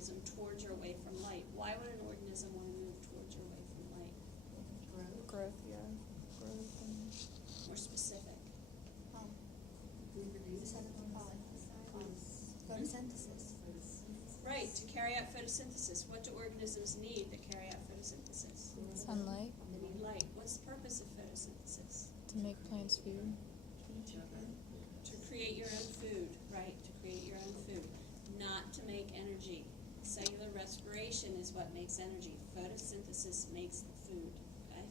organism towards or away from light. Why would an organism want to move towards or away from light? Growth, yeah. Growth and More specific. Photosynthesis. Right, to carry out photosynthesis. What do organisms need to carry out photosynthesis? sunlight They need light. What's the purpose of photosynthesis? to make plants food. To create your own food, right? To create your own food, not to make energy. Cellular respiration is what makes energy. Photosynthesis makes the food, okay?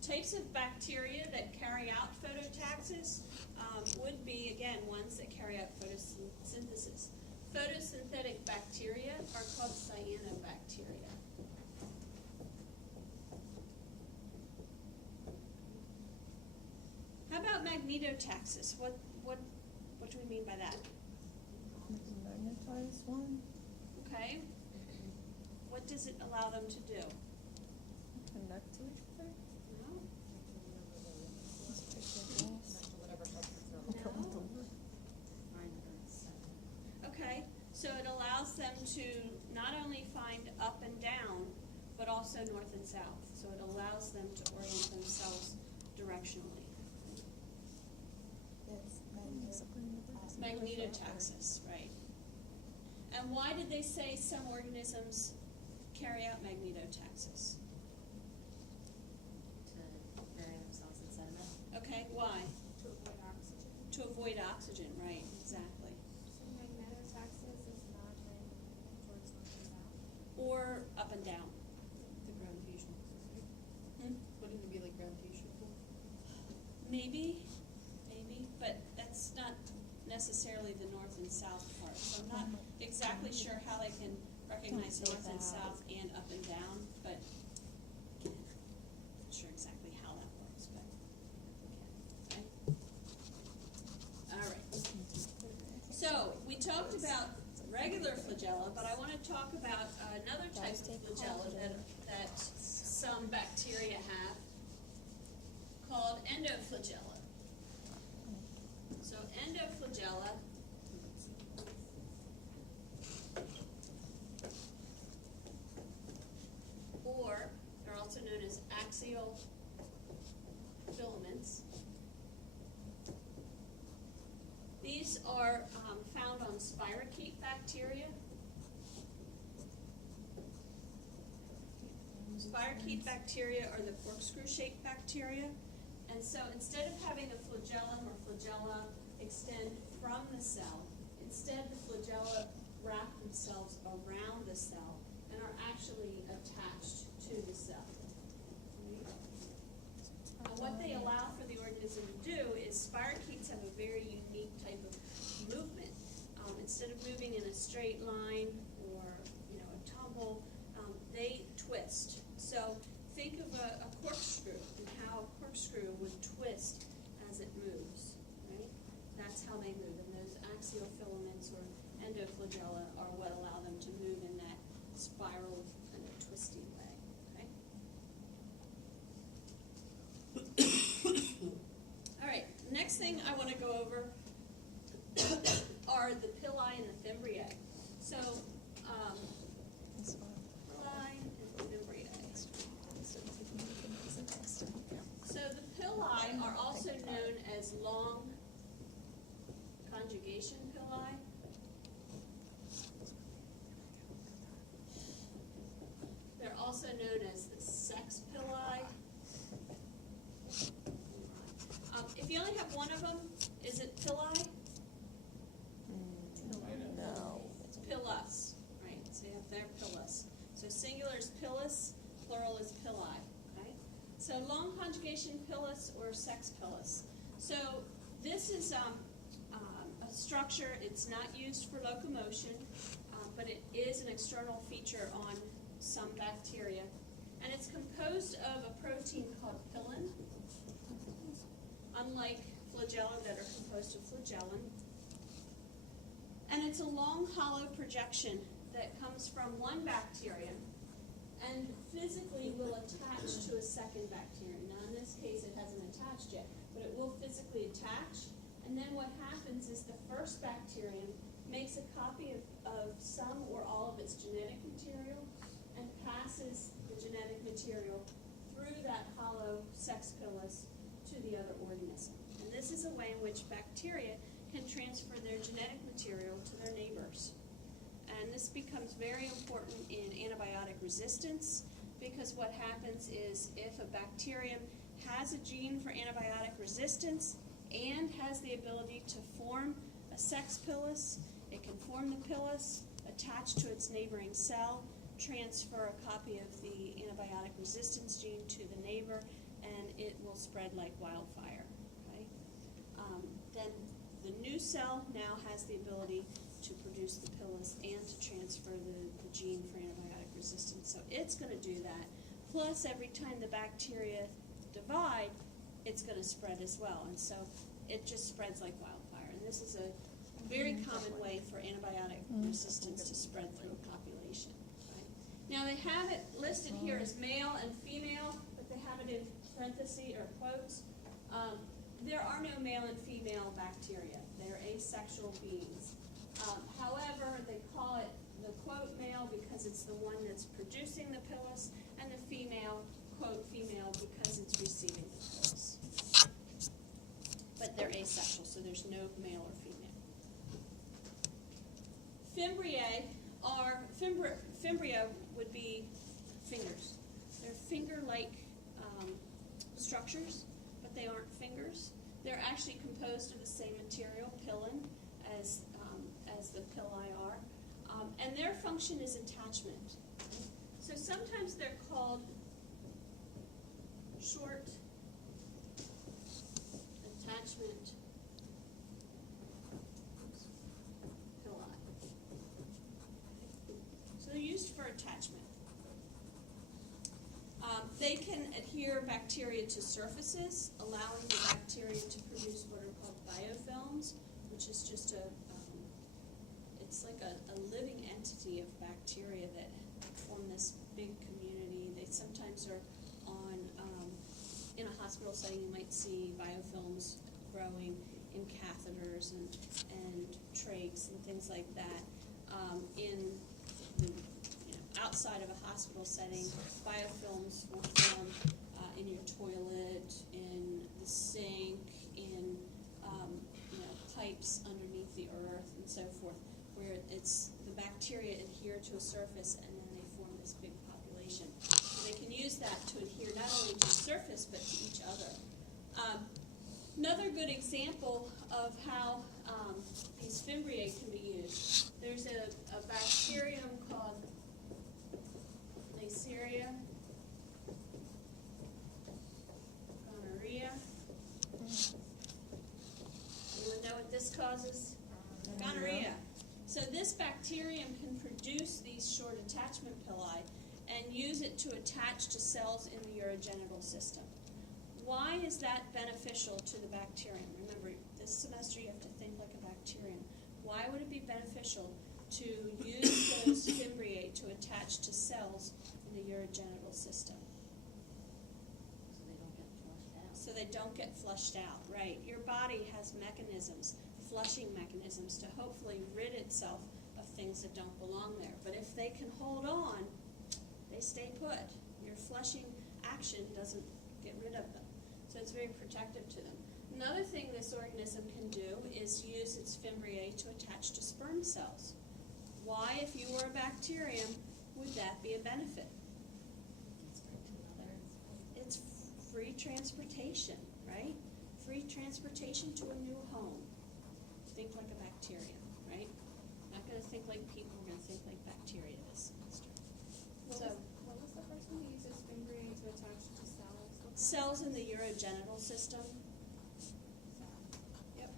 Types of bacteria that carry out phototaxis would be, again, ones that carry out photosynthesis. Photosynthetic bacteria are called cyanobacteria. How about magnetotaxis? What do we mean by that? Magnetized one. Okay. What does it allow them to do? Connect to each other. No. Let's pick the gas. Okay. So it allows them to not only find up and down, but also north and south. So it allows them to orient themselves directionally. Magnetotaxis, right. And why did they say some organisms carry out magnetotaxis? To bury themselves in sediment. Okay, why? To avoid oxygen. To avoid oxygen, right, exactly. So magnetotaxis is not going towards north and south. Or up and down. The gravitational force, right? Hmm? Wouldn't it be like gravitational force? Maybe, but that's not necessarily the north and south part. So I'm not exactly sure how they can recognize Don't say north and that. south and up and down, but again, not sure exactly how that works, but okay. All right. So we talked about regular flagella, but I want to talk about another type of flagella that some bacteria have, called endoflagella. So endoflagella or they're also known as axial filaments. These are found on spirochete bacteria. Spirochete bacteria are the corkscrew-shaped bacteria. And so instead of having a flagellum or flagella extend from the cell, instead the flagella wrap themselves around the cell and are actually attached to the cell. And what they allow for the organism to do is spirochetes have a very unique type of movement. Instead of moving in a straight line or a tumble, they twist. So think of a corkscrew and how a corkscrew would twist as it moves, right? That's how they move. And those axial filaments or endoflagella are what allow them to move in that spiral kind of twisty way, okay? All right, next thing I want to go over are the pili and the fimbriae. So, This one. pili and fimbriae. So the pili are also known as long conjugation pili. They're also known as the sex pili. If you only have one of them, is it pili? No. It's pilus, right? So you have their pilus. So singular is pilus, plural is pili, okay? So long conjugation pilus or sex pilus. So this is a structure. It's not used for locomotion, but it is an external feature on some bacteria. And it's composed of a protein called pilin, unlike flagella that are composed of flagellin. And it's a long hollow projection that comes from one bacterium and physically will attach to a second bacterium. Now in this case it hasn't attached yet, but it will physically attach. And then what happens is the first bacterium makes a copy of some or all of its genetic material and passes the genetic material through that hollow sex pilus to the other organism. And this is a way in which bacteria can transfer their genetic material to their neighbors. And this becomes very important in antibiotic resistance, because what happens is if a bacterium has a gene for antibiotic resistance and has the ability to form a sex pilus, it can form the pilus, attach to its neighboring cell, transfer a copy of the antibiotic resistance gene to the neighbor, and it will spread like wildfire. Okay? Then the new cell now has the ability to produce the pilus and to transfer the gene for antibiotic resistance. So it's going to do that. Plus, every time the bacteria divide, it's going to spread as well. And so it just spreads like wildfire. And this is a very common way for antibiotic resistance to spread through a population. Right? Now, they have it listed here as male and female, but they have it in parentheses or quotes. There are no male and female bacteria. They're asexual beings. However, they call it the quote male because it's the one that's producing the pilus, and the female, quote female, because it's receiving the pilus. But they're asexual, so there's no male or female. Fimbria would be fingers. They're finger-like structures, but they aren't fingers. They're actually composed of the same material, pillin, as the pili are. And their function is attachment. So sometimes they're called short attachment pili. So they're used for attachment. They can adhere bacteria to surfaces, allowing the bacteria to produce what are called biofilms, which is just it's like a living entity of bacteria that form this big community. They sometimes are on, in a hospital setting, you might see biofilms growing in catheters and trachs and things like that. In the outside of a hospital setting, biofilms will form in your toilet, in the sink, in pipes underneath the earth, and so forth, where it's the bacteria adhere to a surface and then they form this big population. So they can use that to adhere not only to the surface but to each other. Another good example of how these fimbriae can be used. There's a bacterium called Neisseria gonorrhea. Anyone know what this causes? Gonorrhea. So this bacterium can produce these short attachment pili and use it to attach to cells in the urogenital system. Why is that beneficial to the bacterium? Remember, this semester you have to think like a bacterium. Why would it be beneficial to use those fimbriae to attach to cells in the urogenital system? So they don't get flushed out. So they don't get flushed out, right? Your body has mechanisms, flushing mechanisms, to hopefully rid itself of things that don't belong there. But if they can hold on, they stay put. Your flushing action doesn't get rid of them. So it's very protective to them. Another thing this organism can do is use its fimbriae to attach to sperm cells. Why, if you were a bacterium, would that be a benefit? It's free transportation, right? Free transportation to a new home. Think like a bacterium, right? Not going to think like people, we're going to think like bacteria this semester. What was the first one that uses fimbriae to attach to cells? Cells in the urogenital system. Yep.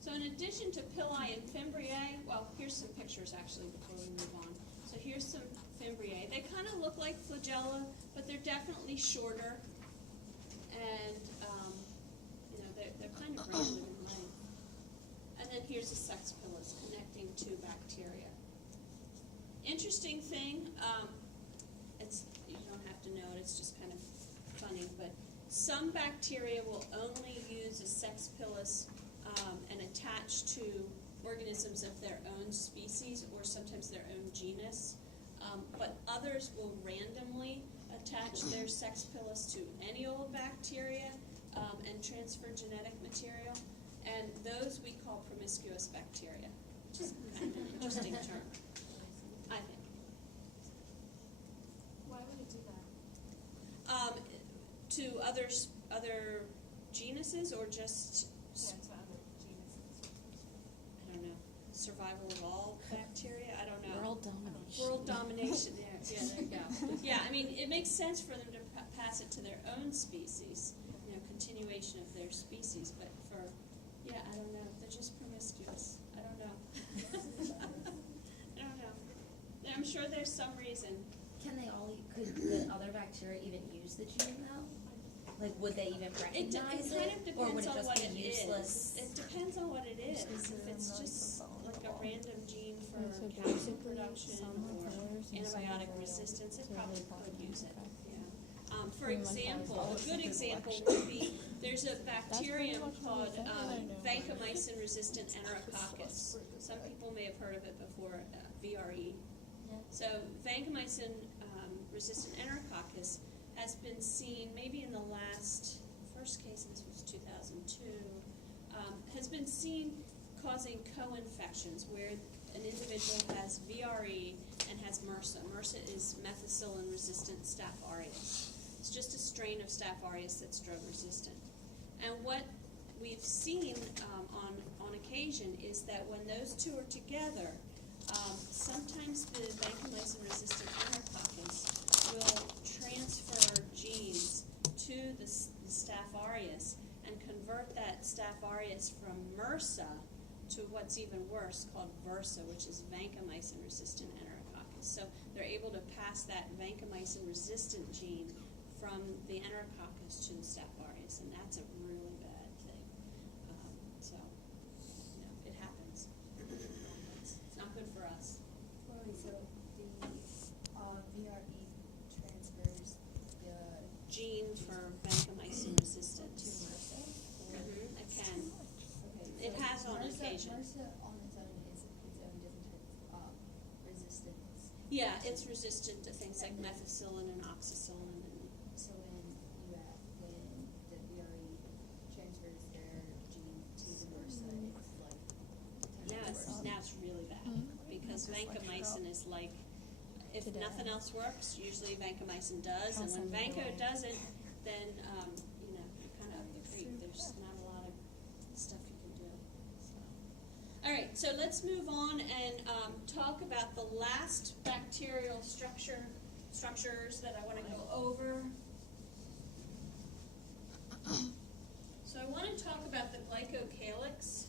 So in addition to pili and fimbriae, well, here's some pictures actually before we move on. So here's some fimbriae. They kind of look like flagella, but they're definitely shorter, and they're kind of rounded in length. And then here's a sex pilus connecting to bacteria. Interesting thing, you don't have to know it, it's just kind of funny, but some bacteria will only use a sex pilus and attach to organisms of their own species or sometimes their own genus, but others will randomly attach their sex pilus to any old bacteria and transfer genetic material, and those we call promiscuous bacteria, which is kind of an interesting term, I think. Why would it do that? To other genuses or just, Yeah, to other genuses. I don't know, survival of all bacteria? I don't know. World domination. World domination, there you go. Yeah, I mean, it makes sense for them to pass it to their own species, continuation of their species, but for, I don't know, they're just promiscuous. I don't know. I don't know. I'm sure there's some reason. Can they all? Could the other bacteria even use the gene though? Like, would they even It recognize kind of or would depends it on just what be it useless? is. It depends on what it is. If it's just like a random gene for capsid production or antibiotic resistance, it probably could use it. Yeah. For example, a good example would be there's a bacterium called vancomycin-resistant enterococcus. Some people may have heard of it before, VRE. So vancomycin-resistant enterococcus has been seen maybe in the first case, this was 2002, has been seen causing co-infections where an individual has VRE and has MRSA. MRSA is methicillin-resistant Staph aureus. It's just a strain of Staph aureus that's drug resistant. And what we've seen on occasion is that when those two are together, sometimes the vancomycin-resistant enterococcus will transfer genes to the Staph aureus and convert that Staph aureus from MRSA to what's even worse, called VRSA, which is vancomycin-resistant enterococcus. So they're able to pass that vancomycin-resistant gene from the enterococcus to the Staph aureus, and that's a really bad thing. It happens. It's not good for us. So the VRE transfers the Gene for vancomycin-resistant. to MRSA? It can. Okay. It has on occasion. MRSA on its own is its own different type of resistance. Yeah, it's resistant to things like methicillin and oxacillin. So when the VRE transfers their gene to the MRSA, it's like 10 times worse. Now it's really bad because vancomycin is like, if nothing else works, usually vancomycin does, and when vanco doesn't, then you're kind of up the creek. There's not a lot of stuff you can do. All right, so let's move on and talk about the last bacterial structures that I want to go over. So I want to talk about the glycocalyx.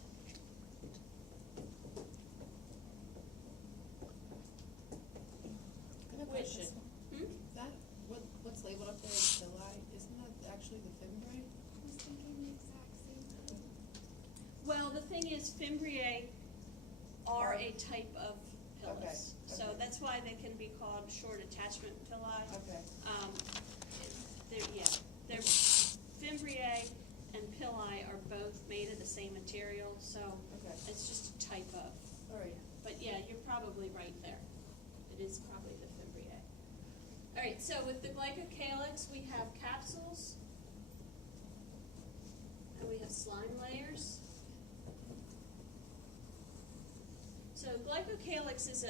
Which, That, what's labeled up there is villi, isn't that actually the fimbriae? I was thinking the exact same thing. well, the thing is, fimbriae are a type of pilus. Okay, So okay. that's why they can be called short attachment pili. Okay. They're fimbriae and pili are both made of the same material, so Okay. it's just a type of. All right. But yeah, you're probably right there. It is probably the fimbriae. All right, so with the glycocalyx, we have capsules, and we have slime layers. So glycocalyx is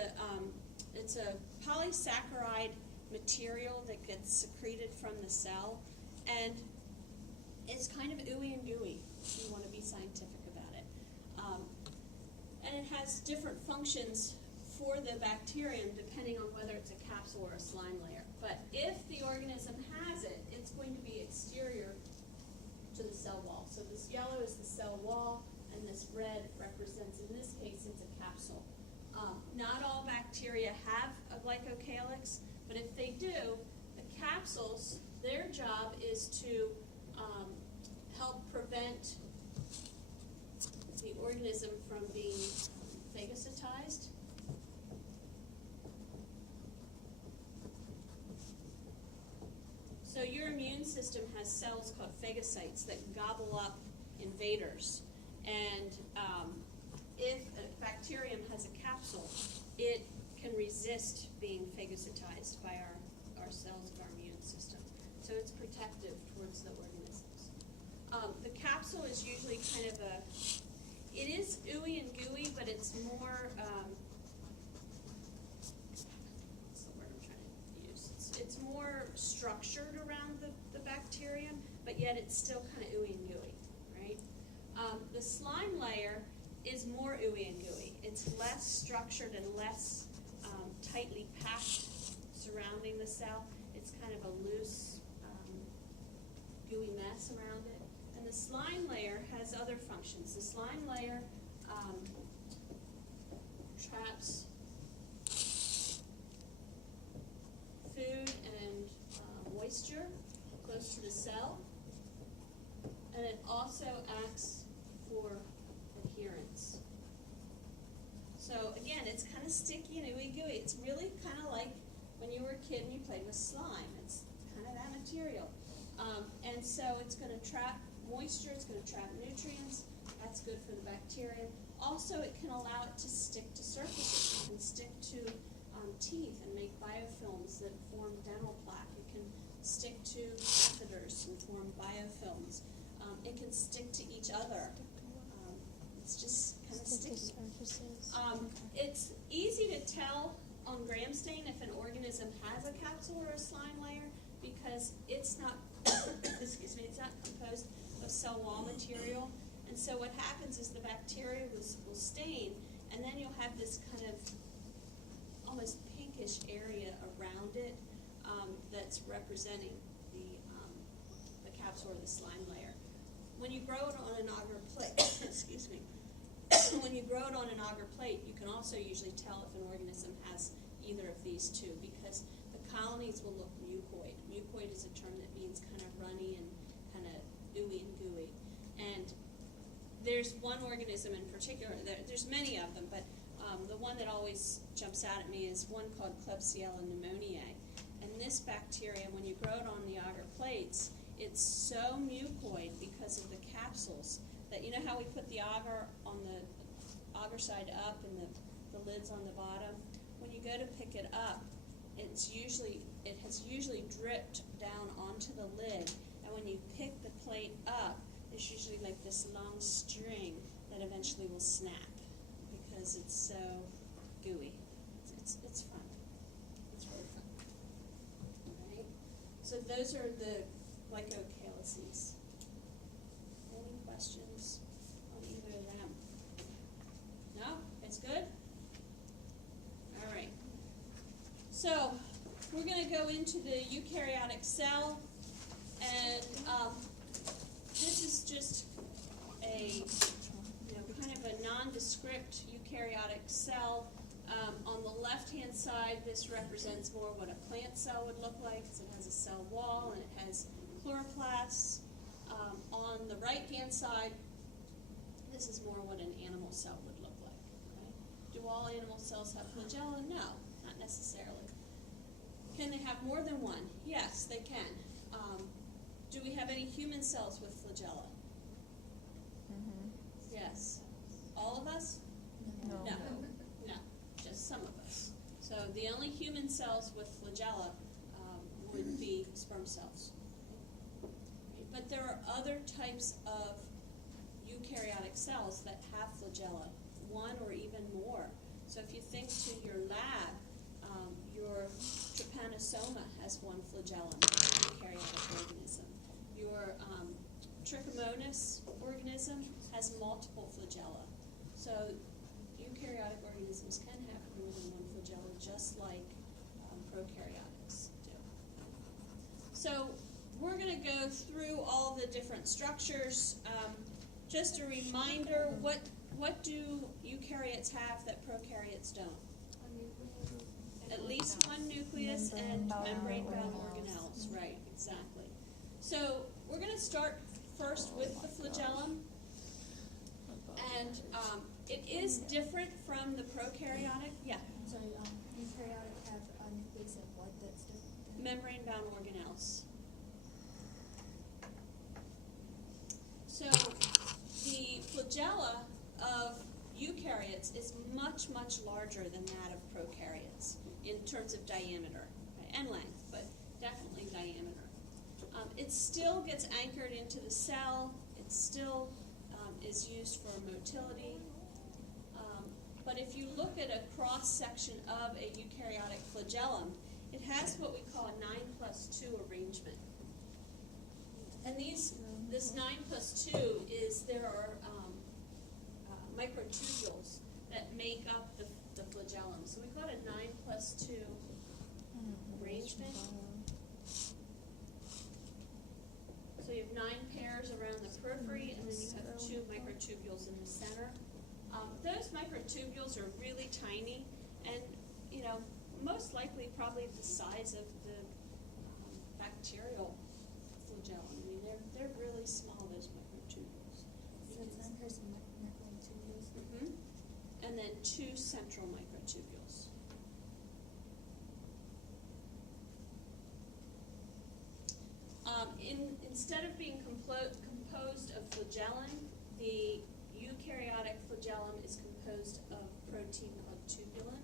it's a polysaccharide material that gets secreted from the cell, and it's kind of ooey and gooey, if you want to be scientific about it. And it has different functions for the bacterium depending on whether it's a capsule or a slime layer. But if the organism has it, it's going to be exterior to the cell wall. So this yellow is the cell wall, and this red represents, in this case, it's a capsule. Not all bacteria have a glycocalyx, but if they do, the capsules, their job is to help prevent the organism from being phagocytized. So your immune system has cell cells called phagocytes that gobble up invaders. And if a bacterium has a capsule, it can resist being phagocytized by our cells of our immune system. So it's protective towards the organisms. The capsule is usually kind of it is ooey and gooey, but it's more, what's the word I'm trying to use? It's more structured around the bacterium, but yet it's still kind of ooey and gooey, right? The slime layer is more ooey and gooey. It's less structured and less tightly packed surrounding the cell. It's kind of a loose, gooey mess around it. And the slime layer has other functions. The slime layer traps food and moisture close to the cell, and it also acts for adherence. So again, it's kind of sticky and ooey gooey. It's really kind of like when you were a kid and you played with slime. It's kind of that material. And so it's going to trap moisture, it's going to trap nutrients. That's good for the bacteria. Also, it can allow it to stick to surfaces. It can stick to teeth and make biofilms that form dental plaque. It can stick to catheters and form biofilms. It can stick to each other. It's just kind of sticky. It's easy to tell on gram stain if an organism has a capsule or a slime layer because it's not, excuse me, it's not composed of cell wall material. And so what happens is the bacteria will stain, and then you'll have this kind of almost pinkish area around it that's representing the capsule or the slime layer. When you grow it on an agar plate, excuse me, when you grow it on an agar plate, you can also usually tell if an organism has either of these two because the colonies will look mucoid. Mucoid is a term that means kind of runny and kind of ooey and gooey. And there's one organism in particular, there's many of them, but the one that always jumps out at me is one called Klebsiella pneumoniae. And this bacterium, when you grow it on the agar plates, it's so mucoid because of the capsules that, you know how we put the agar on the agar side up and the lid's on the bottom? When you go to pick it up, it has usually dripped down onto the lid, and when you pick the plate up, there's usually like this long string that eventually will snap because it's so gooey. It's fun. It's really fun. All right. So those are the glycocalyces. Any questions on either of them? No? It's good? All right. So we're going to go into the eukaryotic cell, and this is just a kind of a nondescript eukaryotic cell. On the left-hand side, this represents more what a plant cell would look like, because it has a cell wall and it has chloroplasts. On the right-hand side, this is more what an animal cell would look like. Okay? Do all animal cells have flagella? No, not necessarily. Can they have more than one? Yes, they can. Do we have any human cells with flagella? Yes. All of us? No. No, just some of us. So the only human cells with flagella would be sperm cells. But there are other types of eukaryotic cells that have flagella, one or even more. So if you think to your lab, your trypanosoma has one flagellum, eukaryotic organism. Your trichomonas organism has multiple flagella. So eukaryotic organisms can have more than one flagella, just like prokaryotics do. So we're going to go through all the different structures. Just a reminder, what do eukaryotes have that prokaryotes don't? At least one nucleus and membrane-bound organelles. Right, exactly. So we're going to start first with the flagellum. And it is different from the prokaryotic. Yeah. Sorry, eukaryotic have a nucleus of what that's different? Membrane-bound organelles. flagella of eukaryotes is much, much larger than that of prokaryotes in terms of diameter, right, and length, but definitely diameter. It still gets anchored into the cell. It still is used for motility. But if you look at a cross-section of a eukaryotic flagellum, it has what we call a 9+2 arrangement. And this 9+2 is there are microtubules that make up the flagellum. So we call it a 9+2 arrangement. So you have 9 pairs around the periphery, and then you have 2 microtubules in the center. Those microtubules are really tiny, and most likely probably the size of the bacterial flagellum. I mean, they're really small, those microtubules. So it's 9 pairs of microtubules. Mm-hmm. And then 2 central microtubules. Instead of being composed of flagellin, the eukaryotic flagellum is composed of protein called tubulin.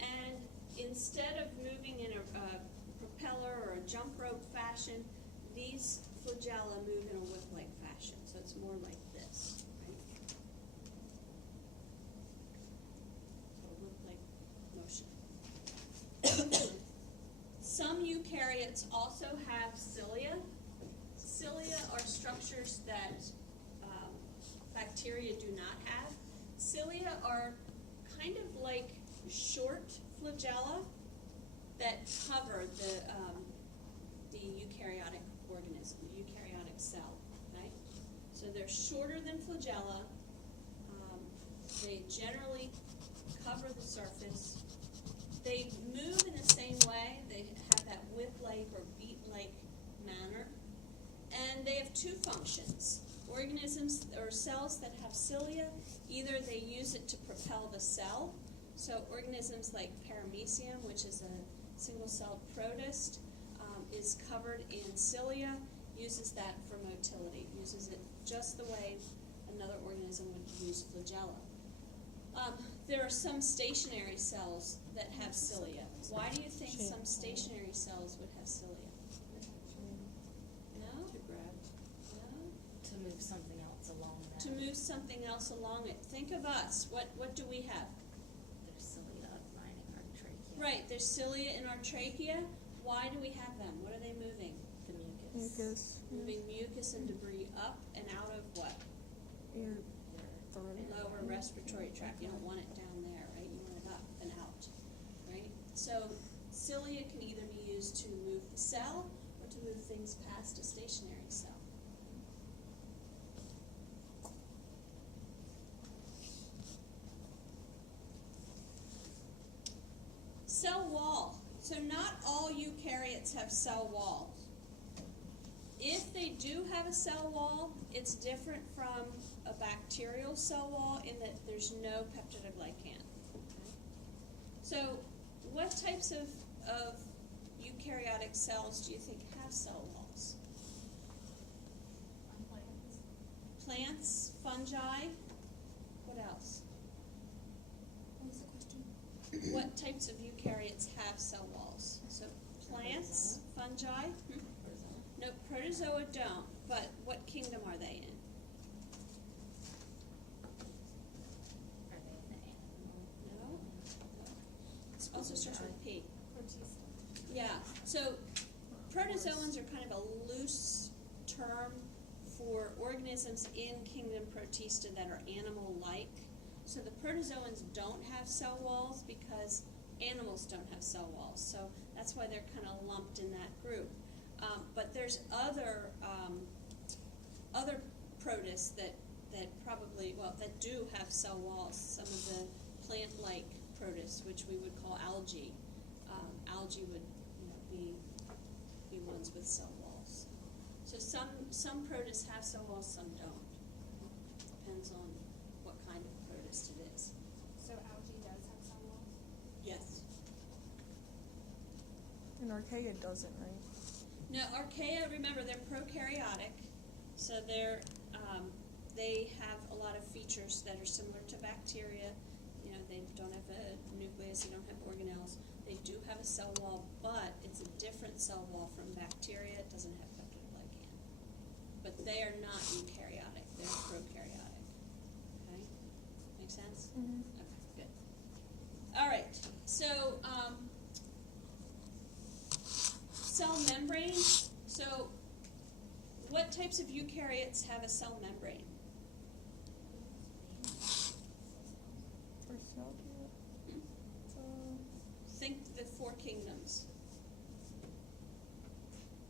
And instead of moving in a propeller or a jump rope fashion, these flagella move in a whip-like fashion. So it's more like this, right? So a whip-like motion. Some eukaryotes also have cilia. Cilia are structures that bacteria do not have. Cilia are kind of like short flagella that cover the eukaryotic organism, the eukaryotic cell, right? So they're shorter than flagella. They generally cover the surface. They move in the same way. They have that whip-like or beat-like manner. And they have 2 functions. Organisms or cells that have cilia, either they use it to propel the cell. So organisms like paramecium, which is a single-celled protist, is covered in cilia, uses that for motility, uses it just the way another organism would use flagella. There are some stationary cells that have cilia. Why do you think some stationary cells would have cilia? No? To grab. No? To move something else along that. To move something else along it. Think of us. What do we have? There's cilia lining our trachea. Right, there's cilia in our trachea. Why do we have them? What are they moving? The mucus. Mucus. Moving mucus and debris up and out of what? Your Your throat. Lower respiratory tract. You don't want it down there, right? You want it up and out, right? So cilia can either be used to move the cell or to move things past a stationary cell. Cell wall. So not all eukaryotes have cell walls. If they do have a cell wall, it's different from a bacterial cell wall in that there's no peptidoglycan. So what types of eukaryotic cells do you think have cell walls? Plants, fungi, what else? What was the question? What types of eukaryotes have cell walls? So plants, fungi? No, protozoa don't, but what kingdom are they in? Are they in the animal? No? It also starts with P. Cortisa. Yeah, so protozoans are kind of a loose term for organisms in kingdom Protista that are animal-like. So the protozoans don't have cell walls because animals don't have cell walls. So that's why they're kind of lumped in that group. But there's other protists that probably, well, that do have cell walls. Some of the plant-like protists, which we would call algae. Algae would, be ones with cell walls. So some protists have cell walls, some don't. Depends on what kind of protist it is. So algae does have cell walls? Yes. And archaea doesn't, right? No, archaea, remember, they're prokaryotic, so they're, they have a lot of features that are similar to bacteria. You know, they don't have a nucleus, they don't have organelles. They do have a cell wall, but it's a different cell wall from bacteria. It doesn't have peptidoglycan. But they are not eukaryotic, they're prokaryotic. Okay? Make sense? Mhm. Okay, good. All right, so, cell membranes. So, what types of eukaryotes have a cell membrane? For cell Think the four kingdoms.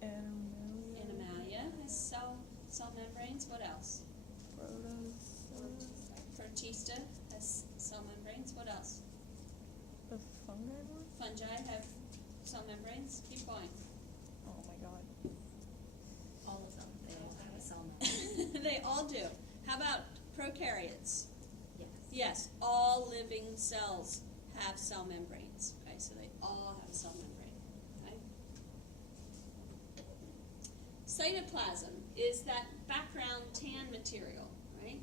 Animalia has cell membranes. What else? Protista has cell membranes. What else? The fungi one? Fungi have cell membranes. Keep going. Oh my god. All of them, they all have a cell membrane. They all do. How about prokaryotes? Yes. Yes, all living cells have cell membranes. Okay, so they all have a cell membrane. Okay. Cytoplasm is that background tan material, right?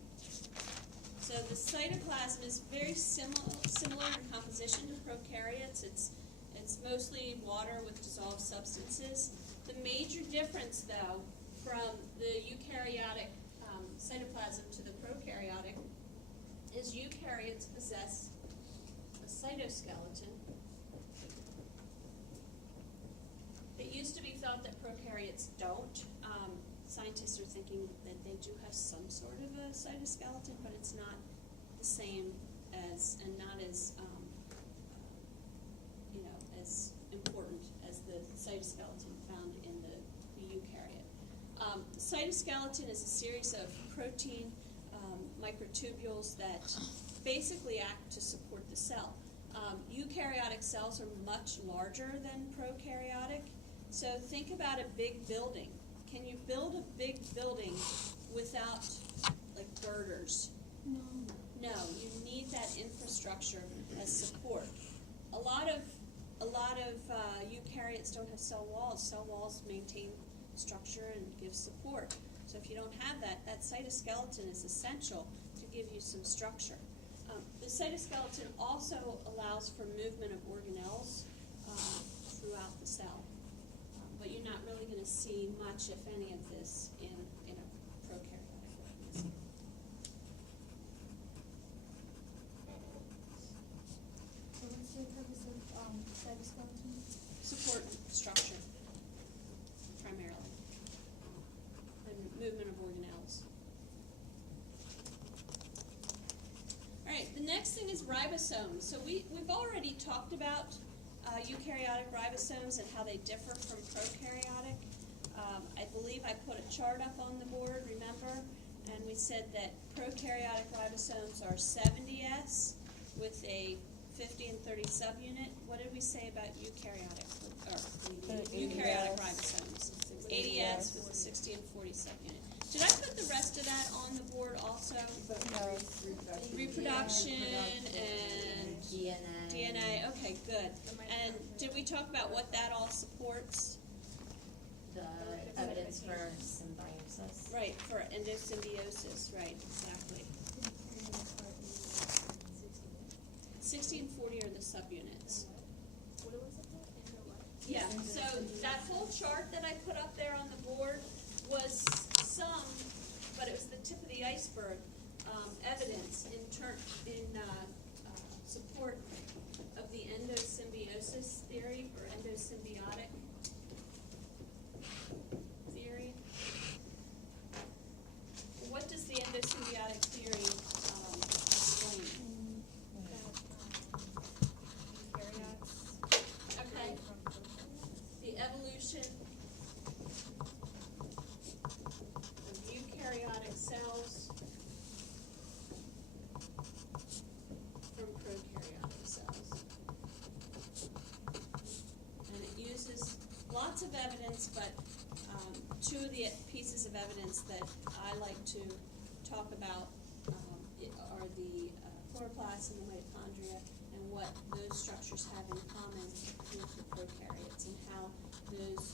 So the cytoplasm is very similar in composition to prokaryotes. It's mostly water with dissolved substances. The major difference, though, from the eukaryotic cytoplasm to the prokaryotic is eukaryotes possess a cytoskeleton. It used to be thought that prokaryotes don't. Scientists are thinking that they do have some sort of a cytoskeleton, but it's not the same as, and not as, as important as the cytoskeleton found in the eukaryote. The cytoskeleton is a series of protein microtubules that basically act to support the cell. Eukaryotic cells are much larger than prokaryotic, so think about a big building. Can you build a big building without, like, girders? No. No, you need that infrastructure as support. A lot of eukaryotes don't have cell walls. Cell walls maintain structure and give support. So if you don't have that, that cytoskeleton is essential to give you some structure. The cytoskeleton also allows for movement of organelles throughout the cell. But you're not really going to see much, if any, of this in a prokaryotic organism. So what's the purpose of cytoskeleton? Support structure, primarily, and movement of organelles. All right, the next thing is ribosomes. So we've already talked about eukaryotic ribosomes and how they differ from prokaryotic. I believe I put a chart up on the board, remember? And we said that prokaryotic ribosomes are 70S with a 50 and 30 subunit. What did we say about eukaryotic ribosomes? 80S with a 60 and 40 subunit. Did I put the rest of that on the board also? No. Reproduction and DNA. Okay, good. And did we talk about what that all supports? The evidence for symbiosis. Right, for endosymbiosis, right, exactly. 60 and 40 are the subunits. What was it called? Endo what? Yeah, so that whole chart that I put up there on the board was some, but it was the tip of the iceberg, evidence in support of the endosymbiosis theory or endosymbiotic theory. What does the endosymbiotic theory explain? Okay, the evolution of eukaryotic cells from prokaryotic cells. And it uses lots of evidence, but two of the pieces of evidence that I like to talk about are the chloroplasts and the mitochondria, and what those structures have in common with the prokaryotes, and how those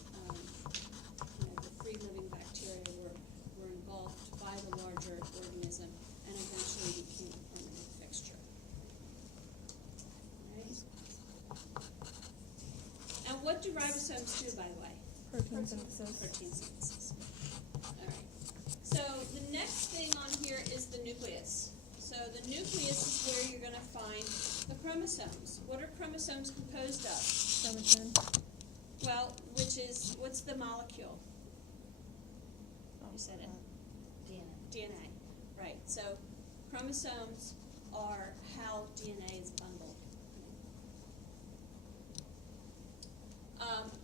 what do ribosomes do, by the way? Protein synthesis. Protein synthesis. Alright. So the next thing on here is the nucleus. So the nucleus is where you're going to find the chromosomes. What are chromosomes composed of? Chromatin. Well, what's the molecule? You said it. DNA. Right. So chromosomes are how DNA is bundled.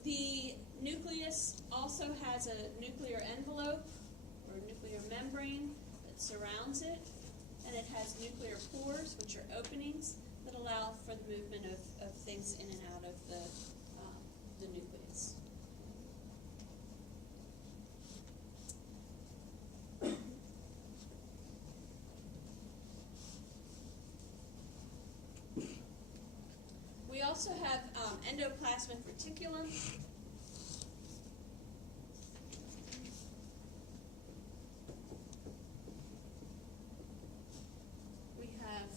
The nucleus also has a nuclear envelope or nuclear membrane that surrounds it, and it has nuclear pores, which are openings that allow for the movement of things in and out of the nucleus. We also have endoplasmic reticulum. We have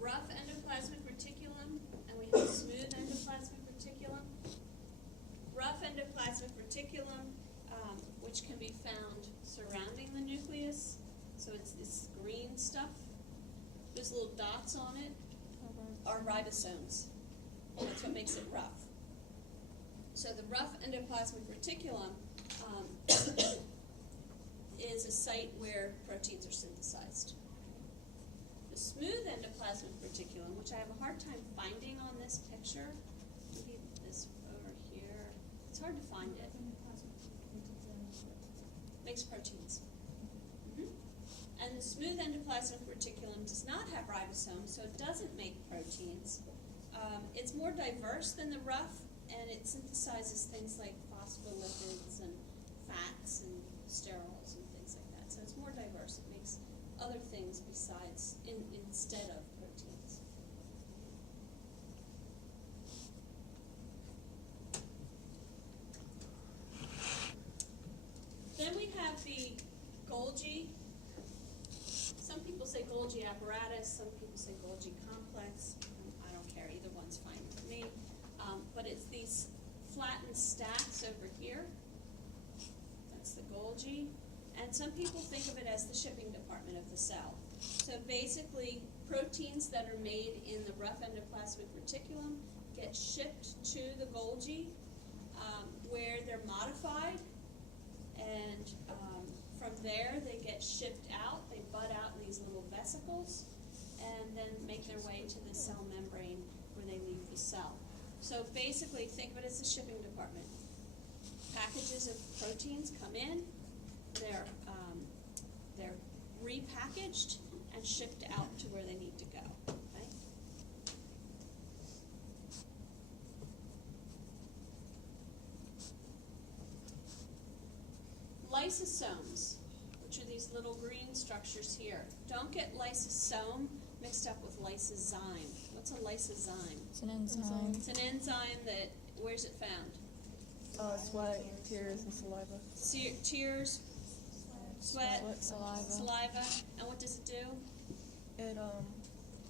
rough endoplasmic reticulum, and we have smooth endoplasmic reticulum. Rough endoplasmic reticulum, which can be found surrounding the nucleus, so it's this green stuff. There's little dots on it, are ribosomes. That's what makes it rough. So the rough endoplasmic reticulum is a site where proteins are synthesized. The smooth endoplasmic reticulum, which I have a hard time finding on this picture, maybe this over here, it's hard to find it, makes proteins. And the smooth endoplasmic reticulum does not have ribosomes, so it doesn't make proteins. It's more diverse than the rough, and it synthesizes things like phospholipids and fats and sterols and things like that. So it's more diverse. It makes other things besides, instead of proteins. Then we have the Golgi. Some people say Golgi apparatus, some people say Golgi complex. I don't care, either one's fine with me. But it's these flattened stacks over here. That's the Golgi. And some people think of it as the shipping department of the cell. So basically, proteins that are made in the rough endoplasmic reticulum get shipped to the Golgi, where they're modified, and from there they get shipped out. They bud out in these little vesicles, and then make their way to the cell membrane where they leave the cell. So basically, think of it as the shipping department. Packages of proteins come in, they're repackaged and shipped out to where they need to go. Okay? Lysosomes, which are these little green structures here. Don't get lysosome mixed up with lysozyme. What's a lysozyme? It's an enzyme. It's an enzyme that, where's it found? Sweat, tears, and saliva. Tears, sweat, saliva. saliva, and what does it do? It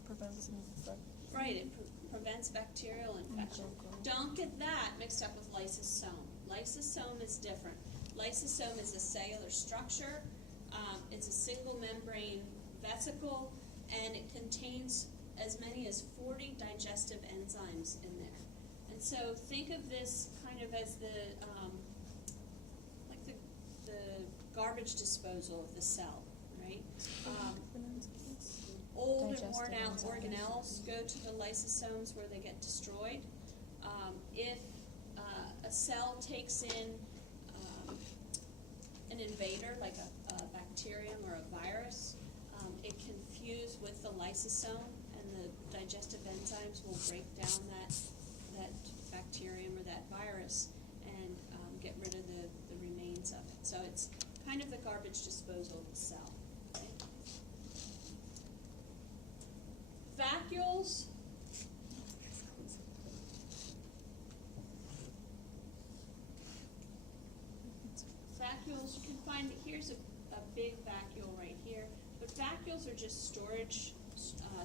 prevents infection. Right, it prevents bacterial infection. Don't get that mixed up with lysosome. Lysosome is different. Lysosome is a cellular structure. It's a single membrane vesicle, and it contains as many as 40 digestive enzymes in there. And so think of this kind of as the garbage disposal of the cell, right? Old and worn out organelles go to the lysosomes where they get destroyed. If a cell takes in an invader, like a bacterium or a virus, it can fuse with the lysosome, and the digestive enzymes will break down that bacterium or that virus and get rid of the remains of it. So it's kind of the garbage disposal of the cell. Okay? Vacuoles. Vacuoles, you can find, here's a big vacuole right here, but vacuoles are just storage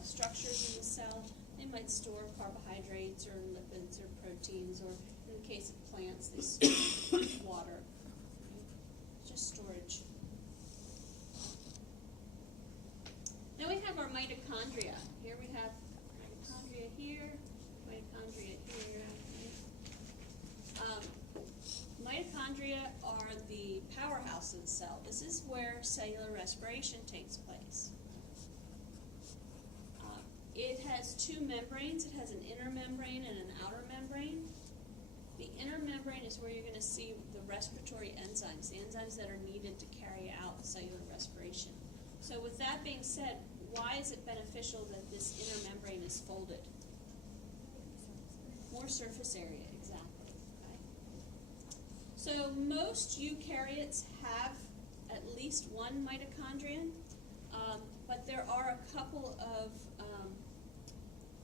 structures in the cell. They might store carbohydrates or lipids or proteins, or in the is water, just storage. Then we have our mitochondria. Here we have mitochondria here, mitochondria here. Mitochondria are the powerhouse of the cell. This is where cellular respiration takes place. It has two membranes. It has an inner membrane and an outer membrane. The inner membrane is where you're going to see the respiratory enzymes, the enzymes that are needed to carry out cellular respiration. So with that being said, why is it beneficial that this inner membrane is folded? More surface area, exactly. Okay. So most eukaryotes have at least one mitochondrion, but there are a couple of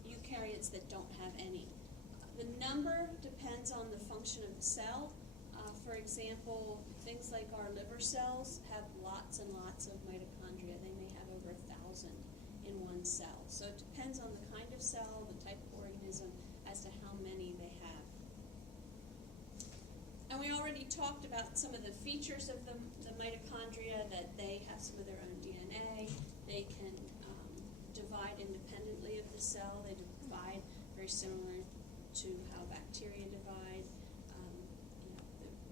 eukaryotes that don't have any. The number depends on the function of the cell. For example, things like our liver cells have lots and lots of mitochondria. They may have over 1,000 in one cell. So it depends on the kind of cell, the type of organism, as to how many they have. And we already talked about some of the features of the mitochondria, that they have some of their own DNA. They can divide independently of the cell. They divide very similar to how bacteria divide.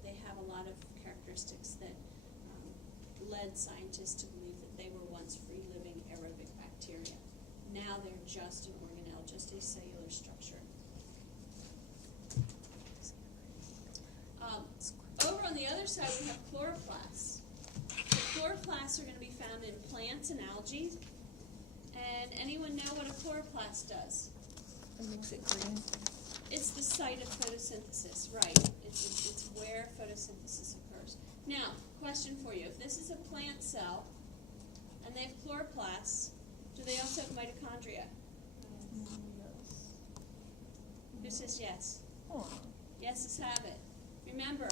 They have a lot of characteristics that led scientists to believe that they were once free-living aerobic bacteria. Now they're just an organelle, just a cellular structure. Over on the other side, we have chloroplasts. The chloroplasts are going to be found in plants and algae. And anyone know what a chloroplast does? It makes it green. It's the site of photosynthesis, right. It's where photosynthesis occurs. Now, question for you. If this is a plant cell, and they have chloroplasts, do they also have mitochondria? Yes. Who says yes? Oh. Yeses have it. Remember,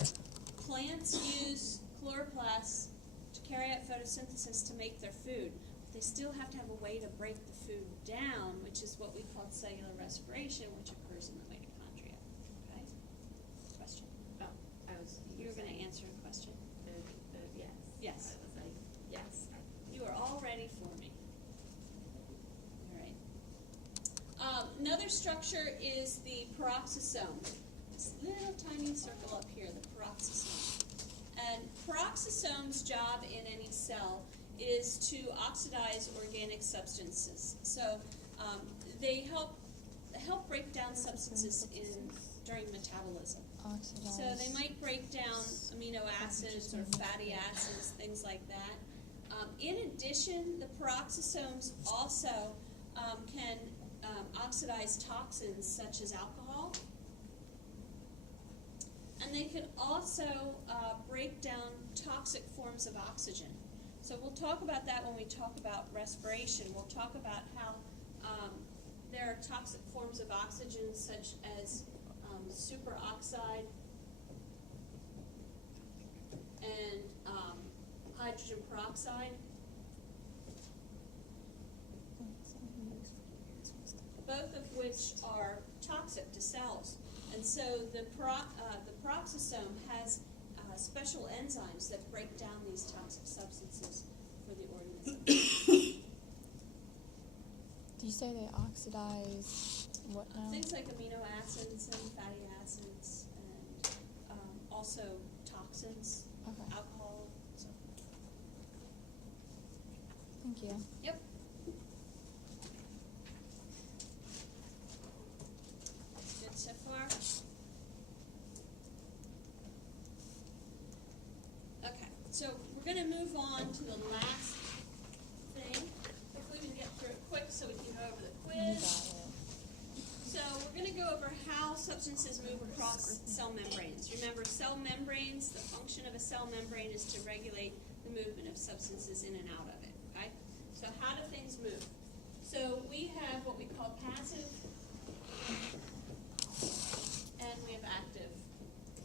plants use chloroplasts to carry out photosynthesis to make their food. But they still have to have a way to break the food down, which is what we call cellular respiration, which occurs in the mitochondria. Okay? Question? Oh, I was. You were going to answer a question. Yes. Yes. I was like, yes. You are all ready for me. All right. Another structure is the peroxisome. This little tiny circle up here, the peroxisome. And peroxisome's job in any cell is to oxidize organic substances. So they help break down substances during metabolism. Oxidize. So they might break down amino acids or fatty acids, things like that. In addition, the peroxisomes also can oxidize toxins such as alcohol. And they can also break down toxic forms of oxygen. So we'll talk about that when we talk about respiration. We'll talk about how there are toxic forms of oxygen such as superoxide and hydrogen peroxide, both of which are toxic to cells. And so the peroxisome has special enzymes that break down these toxic substances for the organism. Do you say they oxidize what now? Things like amino acids and fatty acids, and also toxins, Okay. alcohol. So. Thank you. Yep. Good so far? Okay, so we're going to move on to the last thing. Hopefully we can get through it quick so we can go over the quiz. So we're going to go over how substances move across cell membranes. Remember, cell membranes, the function of a cell membrane is to regulate the movement of substances in and out of it, okay? So how do things move? So we have what we call passive and we have active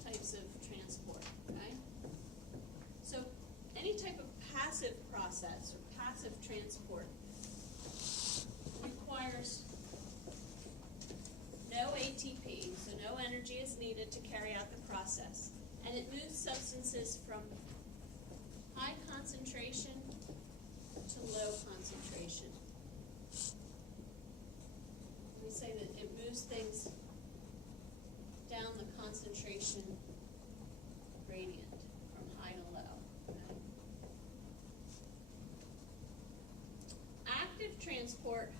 types of transport, okay? So any type of passive process or passive transport requires no ATP, so no energy is needed to carry out the process. And it moves substances from high concentration to low concentration. We say that it moves things down the concentration gradient from high to low. Okay? Active transport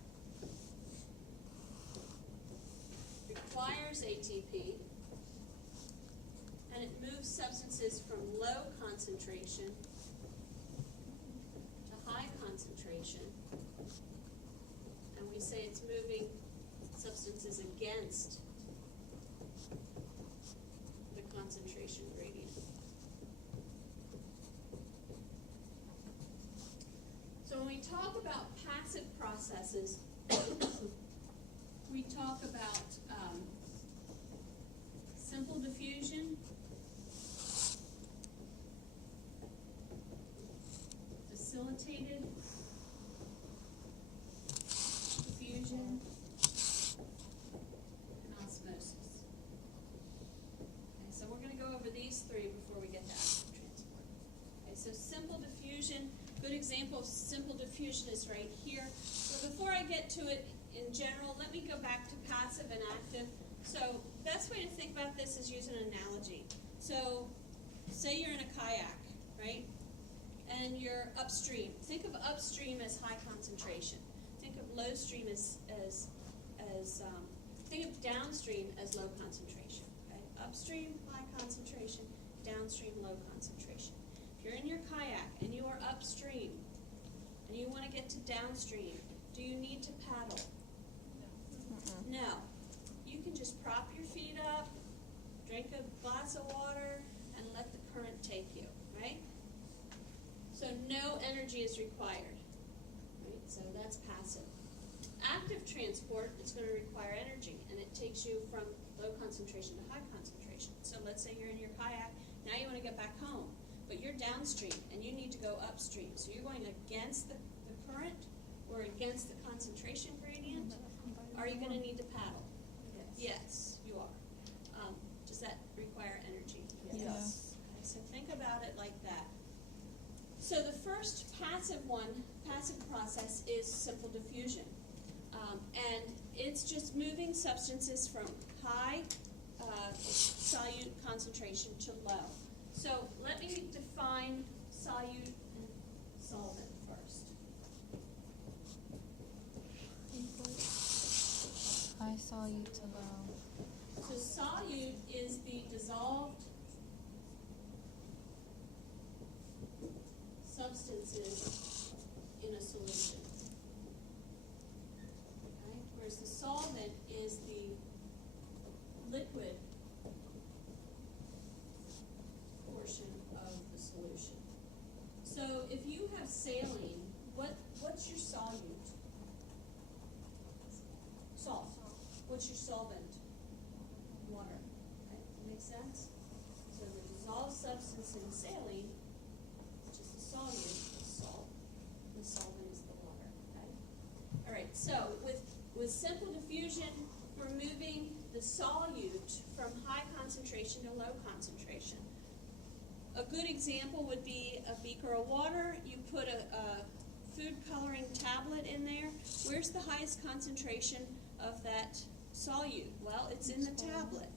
requires ATP, and it moves substances from low concentration to high concentration, and we say it's moving substances against the concentration gradient. So when we talk about passive processes, we talk about simple diffusion, facilitated diffusion, and osmosis. Okay, so we're going to go over these three before we get to active transport. Okay, so simple diffusion, good example of simple diffusion is right here. But before I get to it in general, let me go back to passive and active. So best way to think about this is use an analogy. So say you're in a kayak, right? And you're upstream. Think of upstream as high concentration. Think of low stream think of downstream as low concentration. Okay? Upstream, high concentration, downstream, low concentration. If you're in your kayak and you are upstream and you want to get to downstream, do you need to paddle? No. You can just prop your feet up, drink a glass of water, and let the current take you, right? So no energy is required, right? So that's passive. Active transport is going to require energy, and it takes you from low concentration to high concentration. So let's say you're in your kayak, now you want to get back home, but you're downstream, and you need to go upstream. So you're going against the current or against the concentration gradient. Are you going to need to paddle? Yes, you are. Does that require energy? Yes. Okay, so think about it like that. So the first passive process is simple diffusion. And it's just moving substances from high solute concentration to low. So let me define solute and solvent first. High solute to low. So solute is the dissolved substances in a solution. Okay? Whereas the solvent is the liquid portion of the solution. So if you have saline, what's your solute? Salt. What's your solvent? Water. Okay, make sense? So the dissolved substance in saline, which is the solute, is salt. The solvent is the water. Okay. All right. So with simple diffusion, we're moving the solute from high concentration to low concentration. A good example would be a beaker of water. You put a food coloring tablet in there. Where's the highest concentration of that solute? Well, it's in the tablet.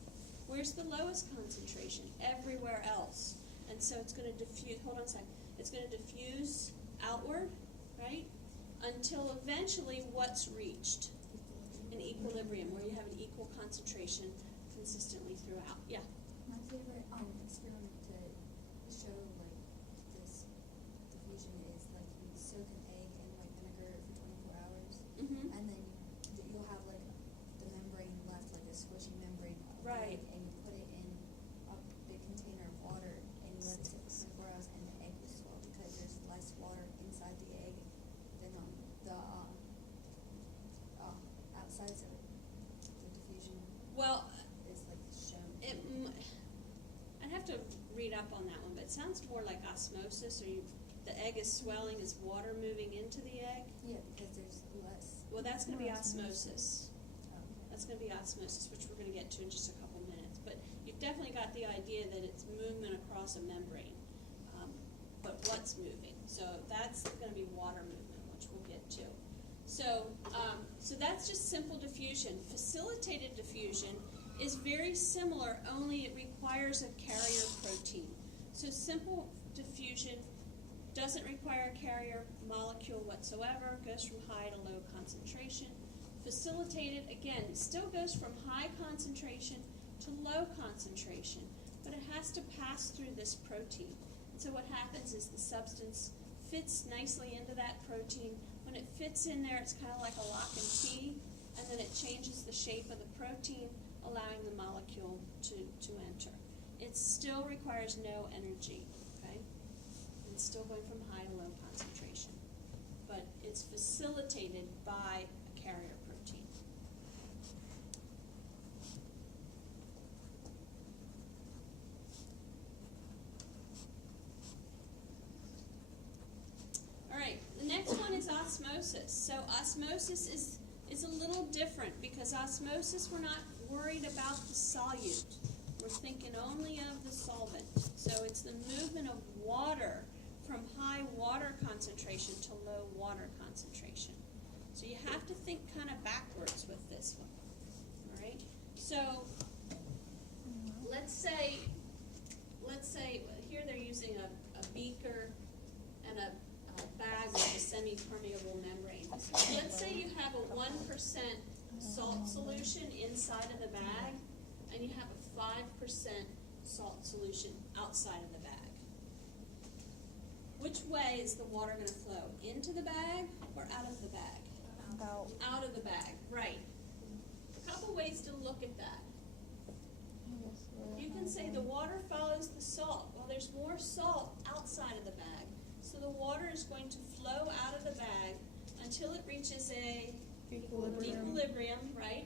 Where's the lowest concentration? Everywhere else. And so it's going to diffuse, hold on a second, it's going to diffuse outward, right? Until eventually what's reached? An equilibrium, where you have an equal concentration consistently throughout. Yeah? My favorite experiment to show like this diffusion is like you soak an egg in like vinegar for 24 hours, Mm-hmm. and then you'll have like the membrane left, like a squishy membrane of the Right. egg, and you put it in a big container of water and you let it sit for 24 hours, and the egg will swell because there's less water inside the egg than on the outsides of it. The diffusion Well, is like shown. I'd have to read up on that one, but it sounds more like osmosis, or the egg is swelling as water moving into the egg. Yeah, because there's less. Well, that's going to be Osmosis. osmosis. Okay. That's going to be osmosis, which we're going to get to in just a couple minutes. But the idea that it's movement across a membrane, but what's moving? So that's going to be water movement, which we'll get to. So, so that's just simple diffusion. Facilitated diffusion is very similar, only it requires a carrier protein. So simple diffusion doesn't require a carrier molecule whatsoever, goes from high to low concentration. Facilitated, again, still goes from high concentration to low concentration, but it has to pass through this protein. And so what happens is the substance fits nicely into that protein. When it fits in there, it's kind of like a lock and key, and then it changes the shape of the protein, allowing the molecule to enter. It still requires no energy, okay? It's still going from high to low concentration, but it's facilitated by a carrier protein. All right, the next one is osmosis. So osmosis is a little different because osmosis, we're not worried about the solute. We're thinking only of the solvent. So it's the movement of water from high water concentration to low water concentration. So you have to think kind of backwards with this one. All right? So let's say here they're using a beaker and a bag with a semi-permeable membrane. Let's say you have a 1% salt solution inside of the bag, and you have a 5% salt solution outside of the bag. Which way is the water going to flow? Into the bag or out of the bag? Out. Out of the bag, right. A couple ways to look at that. You can say the water follows the salt. Well, there's more salt outside of the bag. So the water is going to flow out of the bag until it reaches a equilibrium, right?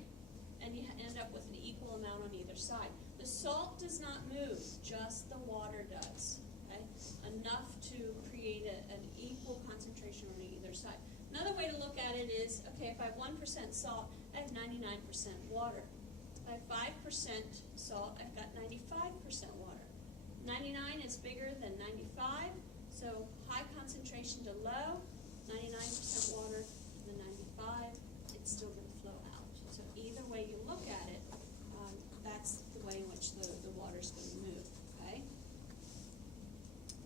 And you end up with an equal amount on either side. The salt does not move, just the water does, okay? Enough to create an equal concentration on either side. Another way to look at it is, okay, if I have 1% salt, I have 99% water. If I have 5% salt, I've got 95% water. 99 is bigger than 95, so high concentration to low, 99% water, the 95, it's still going to flow out. So either way you look at it, that's the way in which the water's going to move, okay?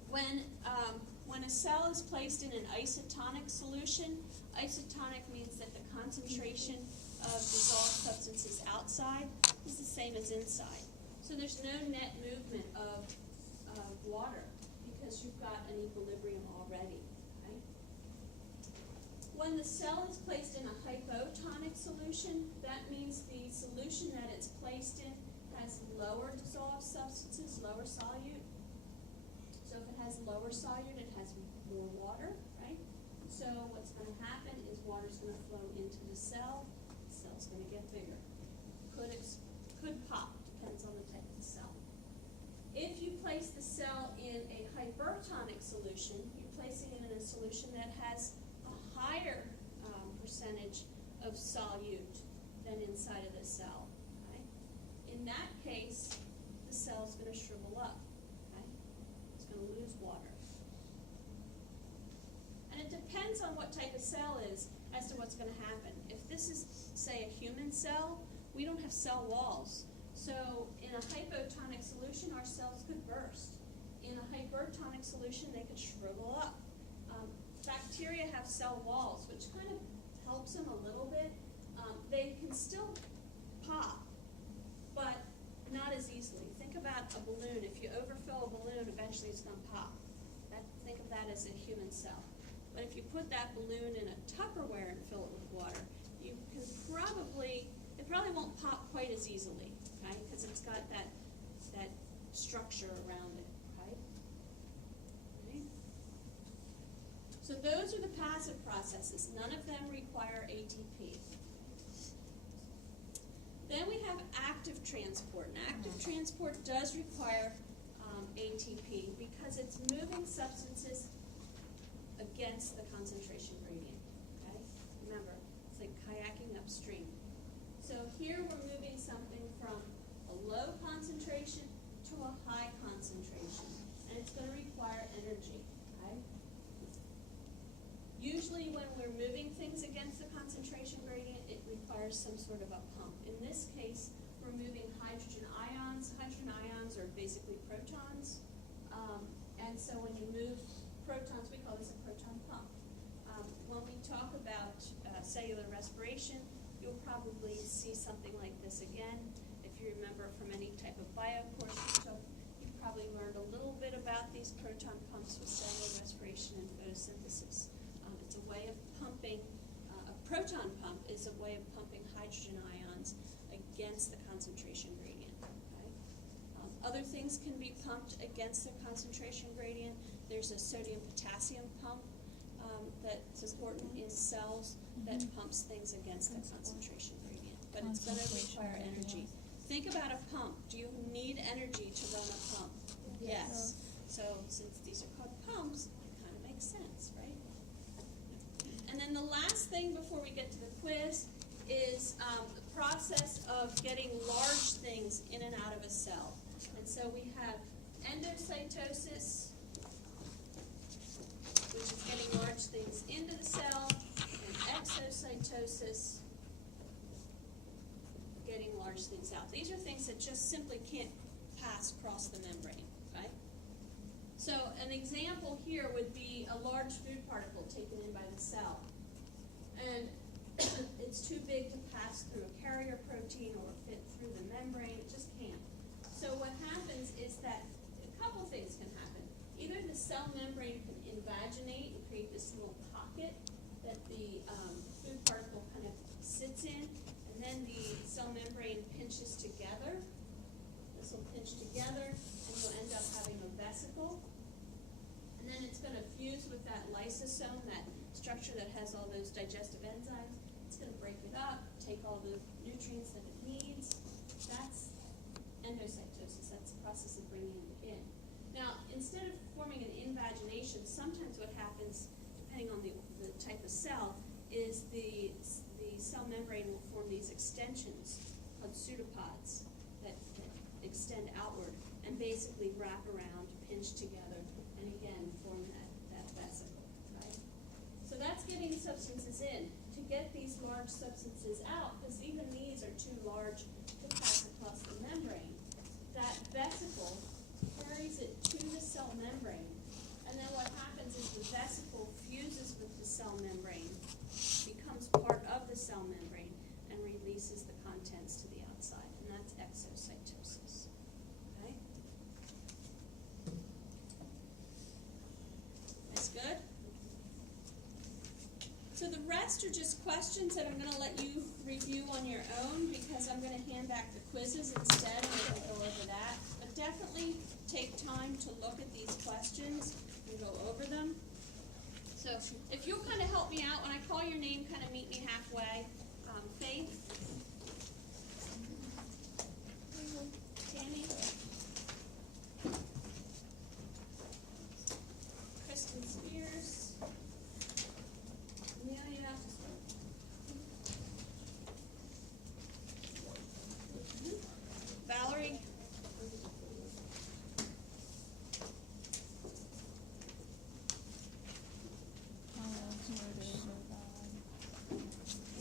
When a cell is placed in an isotonic solution, isotonic means that the concentration of dissolved substances outside is the same as inside. So there's no net movement of water because you've got an equilibrium already. Okay? When the cell is placed in a hypotonic solution, that means the solution that it's placed in has lower dissolved substances, lower solute. So if it has lower solute, it has more water, right? So what's going to happen is water's going to flow into the cell. The cell's going to get bigger. Could pop, depends on the type of the cell. If you place the cell in a hypertonic solution, you're placing it in a solution that has a higher percentage of solute than inside of the cell. Okay? In that case, the cell's going to shrivel up. Okay? It's going to lose water. And it depends on what type of cell is as to what's going to happen. If this is, say, a human cell, we don't have cell walls. So in a hypotonic solution, our cells could burst. In a hypertonic solution, they could shrivel up. Bacteria have cell walls, which kind of helps them a little bit. They can still pop, but not as easily. Think about a balloon. If you overfill a balloon, eventually it's going to pop. Think of that as a human cell. But if you put that balloon in a Tupperware and fill it with water, you can it probably won't pop quite as easily, okay? Because it's got that structure around it, right? So those are the passive processes. None of them require ATP. Then we have active transport. And active transport does require ATP because it's moving substances against the concentration gradient. Okay? Remember, it's like kayaking upstream. So here we're moving something from a low concentration to a So when you move protons, we call this a proton pump. When we talk about cellular respiration, you'll probably see something like this again. If you remember from any type of bio course you took, you probably learned a little bit about these proton pumps with cellular respiration and photosynthesis. It's a way of pumping, a proton pump is a way of pumping hydrogen ions against the concentration gradient. Okay? Other things can be pumped against the concentration gradient. There's a sodium-potassium pump that's important in cells that pumps things against the concentration gradient. But it's going to require energy. Think about a pump. Do you need energy to run a pump? Yes. So since these are called pumps, it kind of makes sense, right? And then the last thing before we get to the quiz is the process of getting large things in and out of a cell. And so we have endocytosis, which is getting large things into the cell, and exocytosis, getting large things out. These are things that just simply can't pass across the membrane, okay? So an example here would be a large food particle taken in by the cell. And it's too big to pass through a carrier protein or fit through the membrane. It just can't. So what happens is that a couple things can happen. Either the cell membrane can invaginate and create this little pocket that the food particle kind of sits in, and then the cell membrane pinches together. This will pinch together, and you'll end up having a vesicle. And then it's going to fuse with that lysosome, that structure that has all those digestive enzymes. It's going to break it up, take all the nutrients that it needs. That's endocytosis. That's the process of bringing it in. Now, instead of forming an invagination, sometimes what happens, depending on the type of cell, is the cell membrane will form these extensions called pseudopods that extend outward and basically wrap around, pinch together, and again form that vesicle, right? So that's getting substances in. To get these large substances out, because even these are too large to pass across the membrane, that vesicle carries it to the cell membrane, and then what happens is the vesicle fuses with the cell membrane, becomes part of the cell membrane, and releases the contents to the outside, and that's exocytosis. Okay? That's good? So the rest are just questions that I'm going to let you review on your own, because I'm going to hand back the quizzes instead, and we can go over that. But definitely take time to look at these questions and go over them. So if you'll kind of help me out, when I call your name, kind of meet me halfway. Faith? Tammy? Kristen Spears? Amelia? Valerie?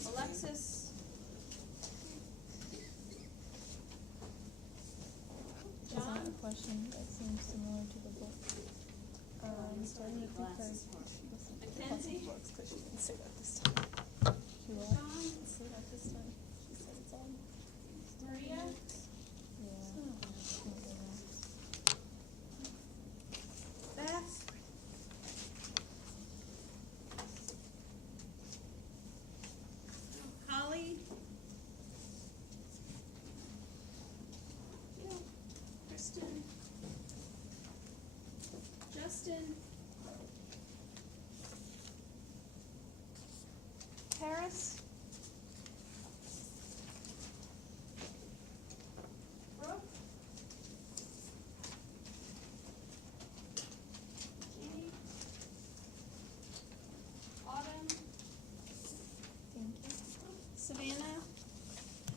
Alexis? Is that a question that seems similar to the book? Starting with the first Mackenzie? books, because she didn't say that this time. She will. Sean? Didn't say that this time. She said it's on. Maria? Yeah. Beth? Holly? Kristen? Justin? Paris?